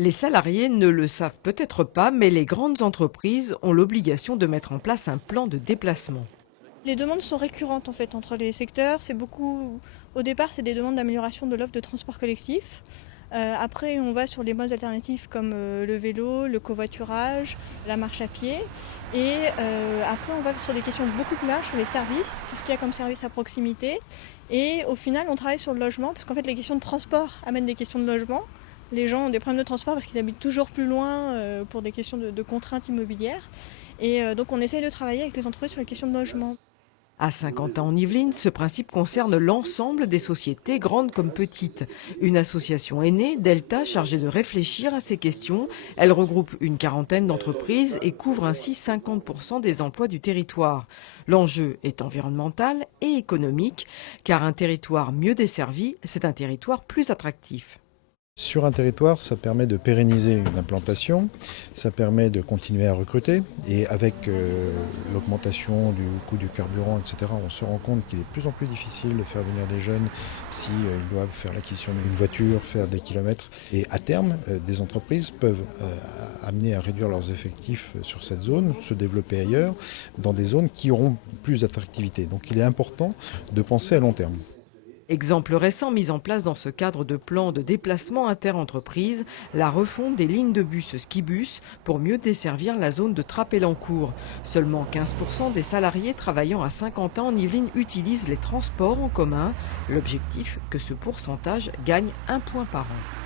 Les salariés ne le savent peut-être pas, mais les grandes entreprises ont l'obligation de mettre en place un plan de déplacement. Les demandes sont récurrentes en fait entre les secteurs. C'est beaucoup, au départ, c'est des demandes d'amélioration de l'offre de transport collectif. Après, on va sur les modes alternatifs comme le vélo, le covoiturage, la marche à pied. Et après, on va sur des questions beaucoup plus larges sur les services, tout ce qu'il y a comme service à proximité. Et au final, on travaille sur le logement, parce qu'en fait, les questions de transport amènent des questions de logement. Les gens ont des problèmes de transport parce qu'ils habitent toujours plus loin pour des questions de contraintes immobilières. Et donc, on essaye de travailler avec les entreprises sur les questions de logement. À Saint-Quentin-en-Yvelines, ce principe concerne l'ensemble des sociétés, grandes comme petites. Une association est née, Delta, chargée de réfléchir à ces questions. Elle regroupe une quarantaine d'entreprises et couvre ainsi 50% des emplois du territoire. L'enjeu est environnemental et économique, car un territoire mieux desservi, c'est un territoire plus attractif. Sur un territoire, ça permet de pérenniser une implantation, ça permet de continuer à recruter et avec l'augmentation du coût du carburant, etc., on se rend compte qu'il est de plus en plus difficile de faire venir des jeunes si ils doivent faire l'acquisition d'une voiture, faire des kilomètres. Et à terme, des entreprises peuvent amener à réduire leurs effectifs sur cette zone, se développer ailleurs, dans des zones qui auront plus d'attractivité. Donc il est important de penser à long terme. Exemple récent mis en place dans ce cadre de plan de déplacement inter-entreprises, la refonte des lignes de bus Skibus pour mieux desservir la zone de Trappélancourt. Seulement 15% des salariés travaillant à Saint-Quentin en Yvelines utilisent les transports en commun. L'objectif, que ce pourcentage gagne 1 point par an.